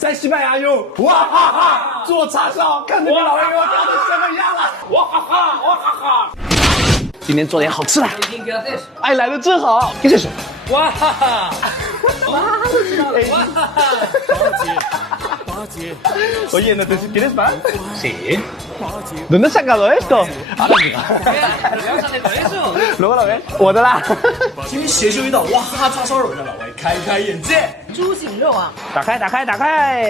在西班牙用哇哈哈做叉烧，看这个老人给我调的什么样了？哇哈哈，哇哈哈！今天做点好吃的。哎，来的正好。¿Qué es eso？ 哇哈哈！哇哈哈都知道了。哇哈哈！八戒。Oye, ¿no te quieres más? Sí. ¿Dónde has sacado esto? Ahora Luego lo ves. 我的啦。今天学修一道哇哈哈叉烧肉，让老外开开眼界。猪颈肉啊！打开，打开，打开。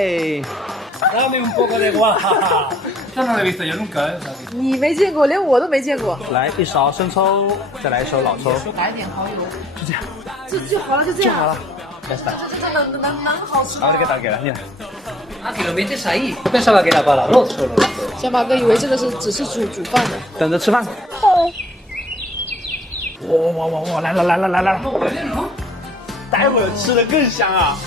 Dame un poco de 哇哈哈。这no lo he visto yo nunca， 你没见过，连我都没见过。来一勺生抽，再来一勺老抽，来点蚝油，就这样，就好了，就这样。好了。Ya está。这能好吃吗 Ahora qué tal queda, mira. Ah, que lo metes ahí. Yo pensaba que era para el arroz solo. 小马哥以为这个只是煮饭的。等着吃饭。哇！来了来了来了！待会儿吃的更香啊！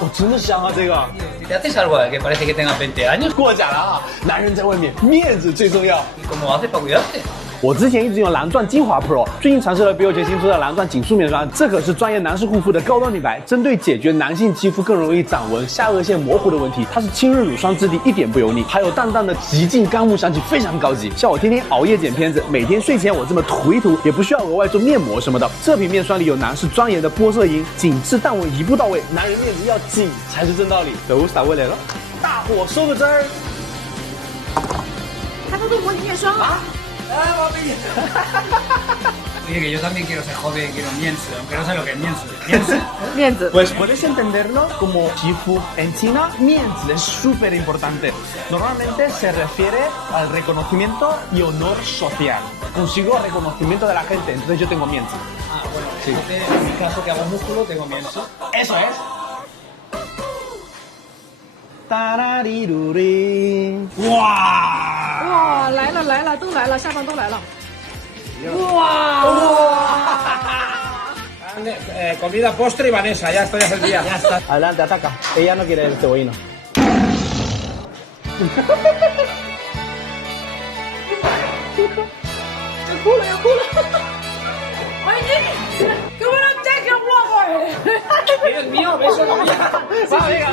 哦，真的香啊这个。Te haces algo que parece que tengas 20 años. 过奖了啊！男人在外面面子最重要。 ¿Y cómo haces para cuidarte? 我之前一直用蓝钻精华 Pro， 最近尝试了比欧洁新出的蓝钻紧束面霜，这可是专业男士护肤的高端品牌，针对解决男性肌肤更容易长纹、下颚线模糊的问题。它是清润乳霜质地，一点不油腻，还有淡淡的极净干木香气，非常高级。像我天天熬夜剪片子，每天睡前我这么涂一涂，也不需要额外做面膜什么的。这瓶面霜里有男士专研的玻色因，紧致淡纹一步到位，男人面子要紧才是正道理。得gusta huele了，大火收个汁儿。他都模拟面霜啊！ Oye, que yo también quiero ser joven, quiero mienzo, aunque no sé lo que es mienzo. 面子。 Pues puedes entenderlo como Shifu. En China, mienzi es súper importante. Normalmente se refiere al reconocimiento y honor social. Consigo reconocimiento de la gente, entonces yo tengo mienzi. Ah, bueno, sí. En mi caso que hago músculo, tengo mienzo. Eso es. Tarariruri. ¡Wow! 哇，来了来了，都来了，下方都来了。哇！ Comida, postre y Vanessa, ya estoy hace el día. Ya está. Adelante, ataca. Ella no quiere el cebollino. Oye, ¿qué me lo cheque guapo? Dios mío, beso la mía. Va, venga,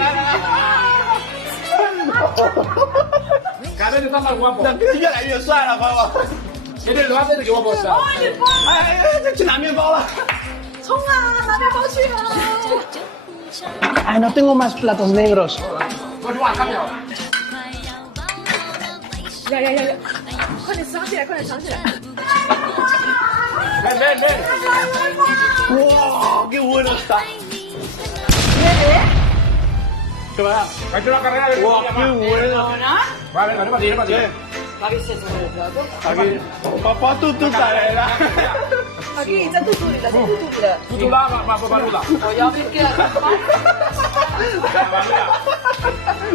Cada vez estás más guapo. 越来越帅了，朋友们。 Eres lo haces de que guapo estás. 去拿面包了。冲啊，拿面包去啊！ Ay, no tengo más platos negros. Pues igual, cambia. 呀！快点藏起来，快点藏起来！ Ven, ven, ven. ¡Wow! ¡Qué bueno está! ¿Qué va? Ha hecho una carrera de ¡Wow! ¡Qué bueno! Vale, vale, para ti, para ti. Aquí. Papá, tú sabes, ¿verdad? Aquí, 在肚子里了，在肚子里了。Tú la, va, Lula. 我要不给了。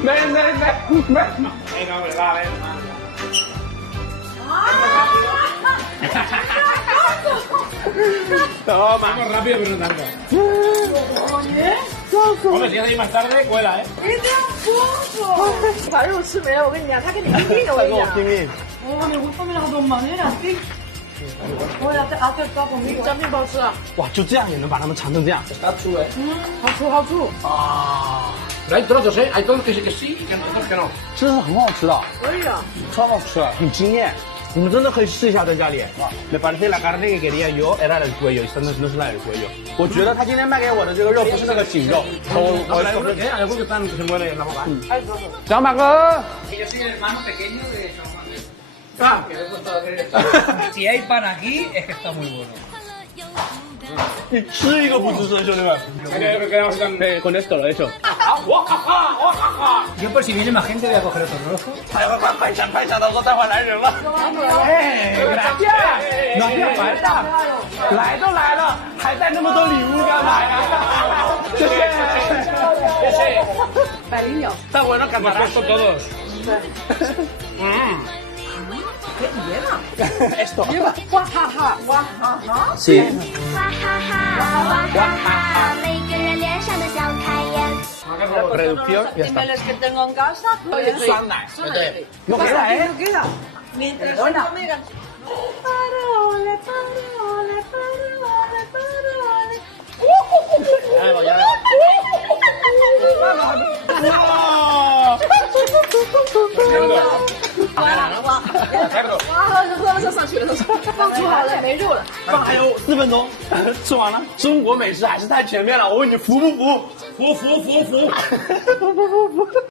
Ven. Venga, hombre, va, ven. Toma. Vamos rápido, pero no tanto. Hombre, si haces más tarde, cuela, ¿eh? 一定要丰富。把肉吃没了，我跟你讲，他给你拼命的，我跟你讲。哦，你会后面那么多忙，有点拼。我要阿克高pomelo，加面包吃啊。哇，就这样也能把它们馋成这样 Está chulo, ¿eh? 好处。啊！ Pero hay trozos, ¿eh? Hay trozos que sí, y otros que no. 真的是很好吃的，可以啊。超好吃，很惊艳。你们真的可以试一下在家里。Me parece la carne que quería yo era el cuello, esta no es la del cuello。我觉得他今天卖给我的这个肉不是那个颈肉。Hay algunos que se muere en la boca. 小马哥， Yo soy el hermano pequeño de Ah, que si hay pan aquí, es que está muy bueno. 你吃一个不吱声，兄弟们。con esto lo he hecho。 Yo por si viene más gente voy a coger otro rojo. 快闪，到时候待会来人了。哎，gracias， no hacía falta， 来都来了，还带那么多礼物干嘛呀？谢谢。百灵鸟。 Está bueno, Hemos puesto todos. ¿Qué lleva? Esto. Lleva. Guajaja. Guajaja. Sí. 哇哈哈，哇哈哈，每个人脸上的笑开颜。 Reducción y ya está. Los que tengo en casa. Suana. No queda, ¿eh? No queda. Mientras Perdona. comigan. Parole. Ya veo. 哇，上去了，放煮好了，没肉了。还有4分钟，吃完了。中国美食还是太全面了，我问你服不服？服。